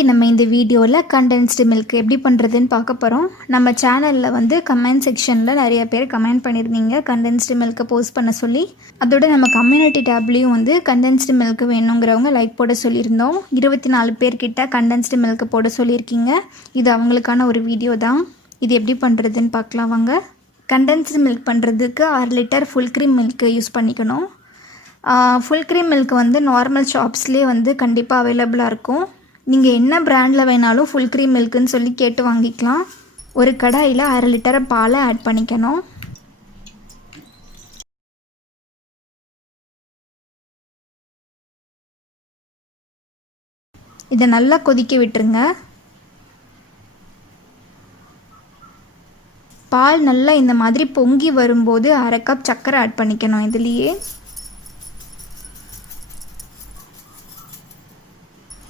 இன்றைக்கி நம்ம இந்த வீடியோவில் கண்டென்ஸ்டு மில்க் எப்படி பண்ணுறதுன்னு பார்க்க போகிறோம். நம்ம சேனலில் வந்து கமெண்ட் செக்ஷனில் நிறைய பேர் கமெண்ட் பண்ணியிருந்தீங்க கண்டென்ஸ்டு மில்க்கை போஸ்ட் பண்ண சொல்லி. அதோட நம்ம கம்யூனிட்டி டேப்லேயும் வந்து கண்டென்ஸ்டு மில்க் வேணுங்கிறவங்க லைக் போட சொல்லியிருந்தோம். 24 பேர்கிட்ட கண்டென்ஸ்டு மில்க் போட சொல்லியிருக்கீங்க. இது அவங்களுக்கான ஒரு வீடியோ தான். இது எப்படி பண்ணுறதுன்னு பார்க்கலாம் வாங்க. கண்டென்ஸ்டு மில்க் பண்ணுறதுக்கு 6 litre full cream milk use பண்ணிக்கணும். ஃபுல் க்ரீம் மில்க் வந்து நார்மல் ஷாப்ஸ்லேயே வந்து கண்டிப்பாக அவைலபிளாக இருக்கும். நீங்கள் என்ன பிராண்டில் வேணாலும் ஃபுல் க்ரீம் மில்க்குன்னு சொல்லி கேட்டு வாங்கிக்கலாம். ஒரு கடாயில் 1/2 லிட்டர் பாலை ஆட் பண்ணிக்கணும். இதை நல்லா கொதிக்க விட்டுருங்க. பால் நல்லா இந்த மாதிரி பொங்கி வரும்போது 1/2 கப் சர்க்கரை ஆட் பண்ணிக்கணும். இதுலேயே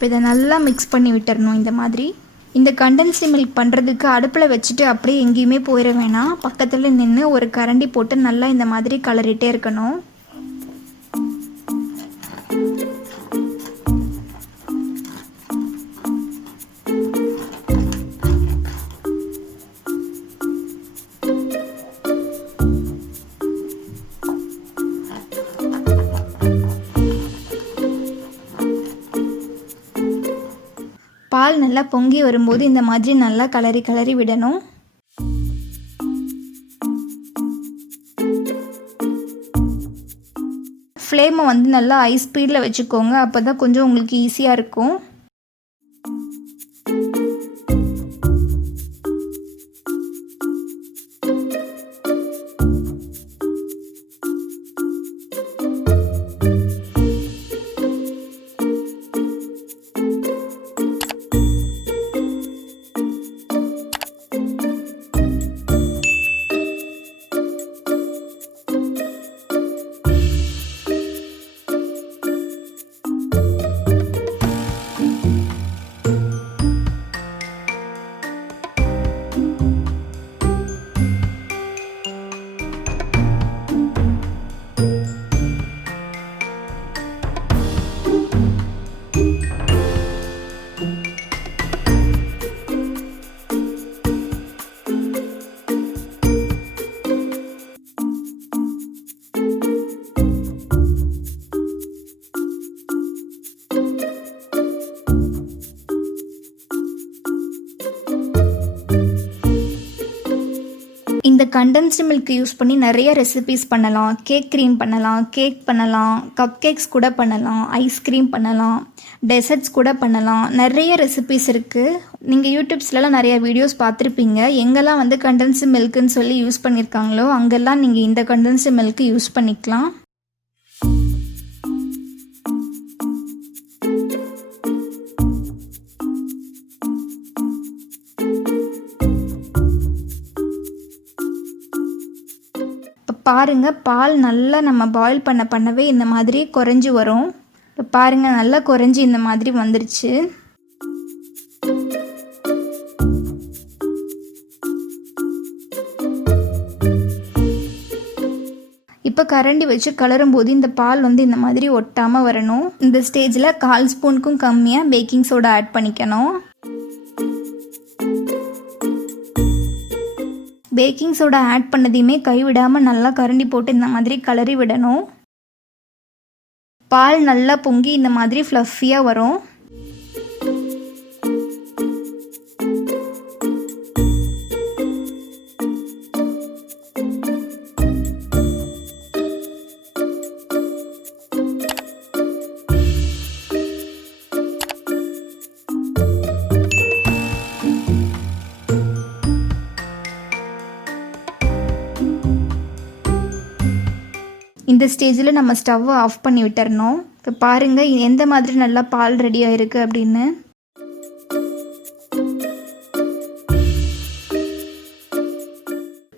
இப்போ இதை நல்லா மிக்ஸ் பண்ணி விட்டுறணும். இந்த மாதிரி இந்த கண்டென்ஸ்டு மில்க் பண்ணுறதுக்கு அடுப்பில் வச்சுட்டு அப்படியே எங்கேயுமே போயிட வேணாம். பக்கத்தில் நின்று ஒரு கரண்டி போட்டு நல்லா இந்த மாதிரி கலரிட்டே இருக்கணும். பால் நல்லா பொங்கி வரும்போது இந்த மாதிரி நல்லா கலரி விடணும். ஃப்ளேமை வந்து நல்லா ஹை ஸ்பீடில் வச்சுக்கோங்க. அப்போ தான் கொஞ்சம் உங்களுக்கு ஈஸியாக இருக்கும். இந்த கண்டென்ஸ்டு மில்க் யூஸ் பண்ணி நிறைய ரெசிபீஸ் பண்ணலாம். கேக் க்ரீம் பண்ணலாம், கேக் பண்ணலாம், கப் கேக்ஸ் கூட பண்ணலாம், ஐஸ்கிரீம் பண்ணலாம், டெசர்ட்ஸ் கூட பண்ணலாம். நிறைய ரெசிபீஸ் இருக்குது. நீங்கள் யூடியூப்ஸ்லலாம் நிறைய வீடியோஸ் பார்த்துருப்பீங்க. எங்கெல்லாம் வந்து கண்டென்ஸ்டு மில்க்குன்னு சொல்லி யூஸ் பண்ணியிருக்காங்களோ அங்கெல்லாம் நீங்கள் இந்த கண்டென்ஸ்டு மில்க் யூஸ் பண்ணிக்கலாம். பாருங்கள், பால் நல்லா நம்ம பாயில் பண்ணவே இந்த மாதிரி குறைஞ்சி வரும். இப்போ பாருங்கள், நல்லா குறைஞ்சி இந்த மாதிரி வந்துருச்சு. இப்போ கரண்டி வச்சு கலரும் போது இந்த பால் வந்து இந்த மாதிரி ஒட்டாமல் வரணும். இந்த ஸ்டேஜில் 1/4 ஸ்பூனுக்கும் கம்மியாக பேக்கிங் சோடா ஆட் பண்ணிக்கணும். பேக்கிங் சோடா ஆட் பண்ணதையுமே கைவிடாமல் நல்லா கரண்டி போட்டு இந்த மாதிரி கலரி விடணும். பால் நல்லா பொங்கி இந்த மாதிரி ஃப்ளஃபியாக வரும். இந்த ஸ்டேஜில் நம்ம ஸ்டவ்வை ஆஃப் பண்ணி விட்டுறணும். இப்போ பாருங்கள் எந்த மாதிரி நல்லா பால் ரெடி ஆகிருக்கு அப்படின்னு.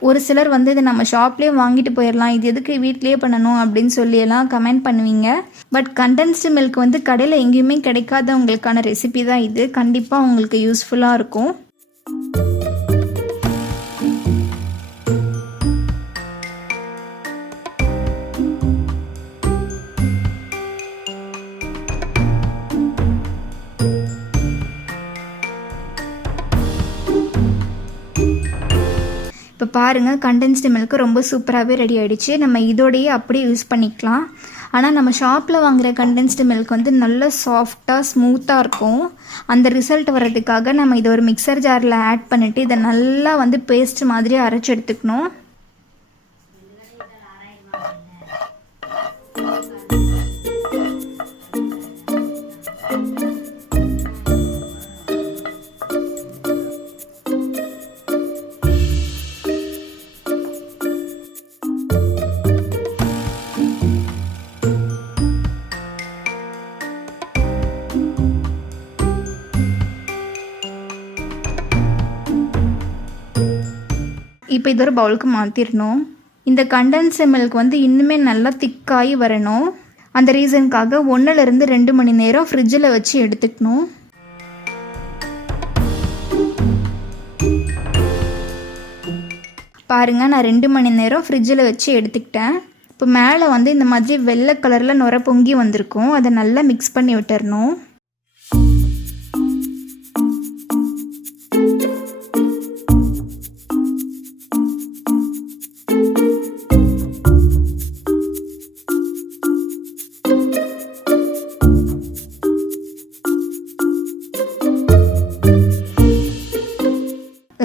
ஒரு சிலர் வந்து இதை நம்ம ஷாப்லேயே வாங்கிட்டு போயிடலாம், இது எதுக்கு வீட்லேயே பண்ணணும் அப்படின்னு சொல்லியெல்லாம் கமெண்ட் பண்ணுவீங்க. பட் கண்டென்ஸ்டு மில்க் வந்து கடையில் எங்கேயுமே கிடைக்காதவங்களுக்கான ரெசிபி தான் இது. கண்டிப்பாக உங்களுக்கு யூஸ்ஃபுல்லாக இருக்கும். பாருங்கள், கண்டென்ஸ்டு மில்க் ரொம்ப சூப்பராகவே ரெடி ஆகிடுச்சு. நம்ம இதோடையே அப்படியே யூஸ் பண்ணிக்கலாம். ஆனால் நம்ம ஷாப்பில் வாங்குகிற கண்டென்ஸ்டு மில்க் வந்து நல்ல சாஃப்டாக ஸ்மூத்தாக இருக்கும். அந்த ரிசல்ட் வர்றதுக்காக நம்ம இதை ஒரு மிக்சர் ஜாரில் ஆட் பண்ணிவிட்டு இதை நல்லா வந்து பேஸ்ட் மாதிரி அரைச்சி எடுத்துக்கணும். இப்போ இது ஒரு பவுலுக்கு மாற்றிடணும். இந்த கண்டென்ஸ்டு மில்க் வந்து இன்னுமே நல்லா திக்காகி வரணும். அந்த ரீசனுக்காக 1லேருந்து 2 மணி நேரம் ஃப்ரிட்ஜில் வச்சு எடுத்துக்கணும். பாருங்கள், நான் 2 மணி நேரம் ஃப்ரிட்ஜில் வச்சு எடுத்துக்கிட்டேன். இப்போ மேலே வந்து இந்த மாதிரி வெள்ளை கலரில் நுர பொங்கி வந்திருக்கும். அதை நல்லா மிக்ஸ் பண்ணி விட்டுறணும்.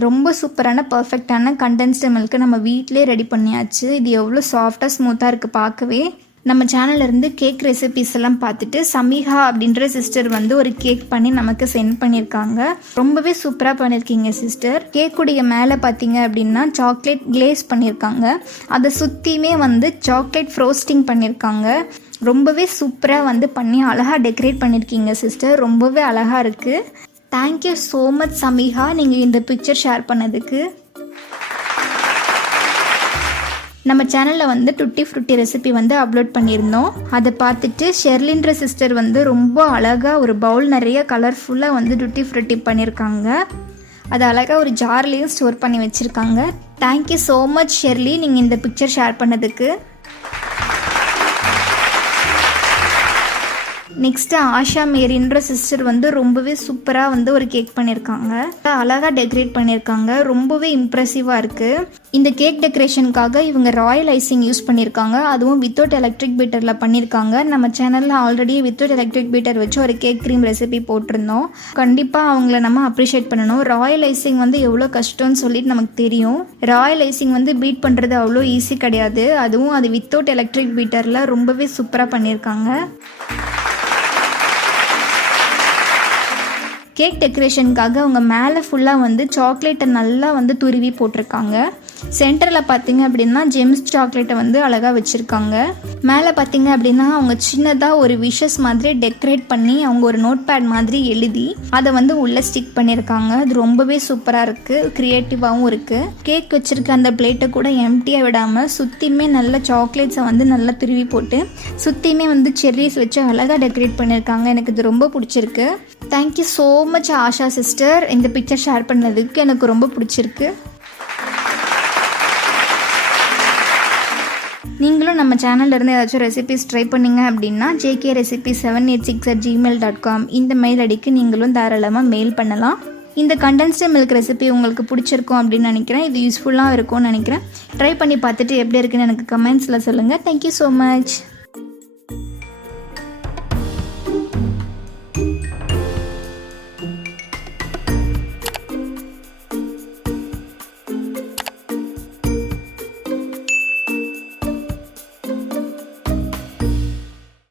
ரொம்ப சூப்பரான பர்ஃபெக்டான கண்டென்ஸ்டு மில்க்கு நம்ம வீட்டிலே ரெடி பண்ணியாச்சு. இது எவ்வளோ சாஃப்டாக ஸ்மூத்தாக இருக்குது பார்க்கவே. நம்ம சேனல்லேருந்து கேக் ரெசிபீஸ் எல்லாம் பார்த்துட்டு சமீஹா அப்படின்ற சிஸ்டர் வந்து ஒரு கேக் பண்ணி நமக்கு சென்ட் பண்ணியிருக்காங்க. ரொம்பவே சூப்பராக பண்ணியிருக்கீங்க சிஸ்டர். கேக்குடைய மேலே பார்த்தீங்க அப்படின்னா சாக்லேட் கிளேஸ் பண்ணியிருக்காங்க. அதை சுற்றியுமே வந்து சாக்லேட் ஃப்ரோஸ்டிங் பண்ணியிருக்காங்க. ரொம்பவே சூப்பராக வந்து பண்ணி அழகாக டெக்கரேட் பண்ணியிருக்கீங்க சிஸ்டர். ரொம்பவே அழகாக இருக்குது. தேங்க்யூ ஸோ மச் சமீஹா, நீங்கள் இந்த பிக்சர் ஷேர் பண்ணதுக்கு. நம்ம சேனலில் வந்து டுட்டி ஃப்ரூட்டி ரெசிபி வந்து அப்லோட் பண்ணியிருந்தோம். அதை பார்த்துட்டு ஷெர்லின்ற சிஸ்டர் வந்து ரொம்ப அழகாக ஒரு பவுல் நிறைய கலர்ஃபுல்லாக வந்து டுட்டி ஃப்ரூட்டி பண்ணியிருக்காங்க. அது அழகாக ஒரு ஜார்லேயும் ஸ்டோர் பண்ணி வச்சுருக்காங்க. தேங்க்யூ ஸோ மச் ஷெர்லி, நீங்கள் இந்த பிக்சர் ஷேர் பண்ணதுக்கு. நெக்ஸ்ட்டு ஆஷா மேரின்ற சிஸ்டர் வந்து ரொம்பவே சூப்பராக வந்து ஒரு கேக் பண்ணியிருக்காங்க. அழகாக டெக்கரேட் பண்ணியிருக்காங்க. ரொம்பவே இம்ப்ரெசிவாக இருக்குது. இந்த கேக் டெக்கரேஷனுக்காக இவங்க ராயல் ஐசிங் யூஸ் பண்ணியிருக்காங்க. அதுவும் வித்தவுட் எலக்ட்ரிக் பீட்டரில் பண்ணியிருக்காங்க. நம்ம சேனலில் ஆல்ரெடி வித்தவுட் எலக்ட்ரிக் பீட்டர் வச்சு ஒரு கேக் க்ரீம் ரெசிபி போட்டிருந்தோம். கண்டிப்பாக அவங்கள நம்ம அப்ரிஷியேட் பண்ணணும். ராயல் ஐசிங் வந்து எவ்வளோ கஷ்டம்னு சொல்லிட்டு நமக்கு தெரியும். ராயல் ஐசிங் வந்து பீட் பண்ணுறது அவ்வளோ ஈஸி கிடையாது. அதுவும் அது வித்தவுட் எலக்ட்ரிக் பீட்டரில் ரொம்பவே சூப்பராக பண்ணியிருக்காங்க. கேக் டெக்கரேஷனுக்காக அவங்க மேலே ஃபுல்லாக வந்து சாக்லேட்டை நல்லா வந்து துருவி போட்டிருக்காங்க. சென்டரில் பார்த்தீங்க அப்படின்னா ஜெம்ஸ் சாக்லேட்டை வந்து அழகாக வச்சுருக்காங்க. மேலே பார்த்தீங்க அப்படின்னா அவங்க சின்னதாக ஒரு விஷஸ் மாதிரி டெக்கரேட் பண்ணி அவங்க ஒரு நோட் பேட் மாதிரி எழுதி அதை வந்து உள்ளே ஸ்டிக் பண்ணியிருக்காங்க. அது ரொம்பவே சூப்பராக இருக்குது, க்ரியேட்டிவாகவும் இருக்குது. கேக் வச்சுருக்க அந்த பிளேட்டை கூட எம்டியாக விடாமல் சுற்றியுமே நல்ல சாக்லேட்ஸை வந்து நல்லா துருவி போட்டு சுற்றியுமே வந்து செர்ரிஸ் வச்சு அழகாக டெக்கரேட் பண்ணியிருக்காங்க. எனக்கு இது ரொம்ப பிடிச்சிருக்கு. Thank you so much Asha sister, இந்த பிக்சர் ஷேர் பண்ணதுக்கு எனக்கு ரொம்ப பிடிச்சிருக்கு. நீங்களும் நம்ம சேனல்லேருந்து ஏதாச்சும் ரெசிபிஸ் ட்ரை பண்ணிங்க அப்படின்னா jkrecipe786@gmail.com இந்த மெயில் ஐடிக்கு நீங்களும் தாராளமாக மெயில் பண்ணலாம். இந்த கண்டென்ஸ்டு மில்க் ரெசிபி உங்களுக்கு பிடிச்சிருக்கும் அப்படின்னு நினைக்கிறேன். இது யூஸ்ஃபுல்லாக இருக்கும்னு நினைக்கிறேன். ட்ரை பண்ணி பார்த்துட்டு எப்படி இருக்குன்னு எனக்கு கமெண்ட்ஸில் சொல்லுங்கள். Thank you so much.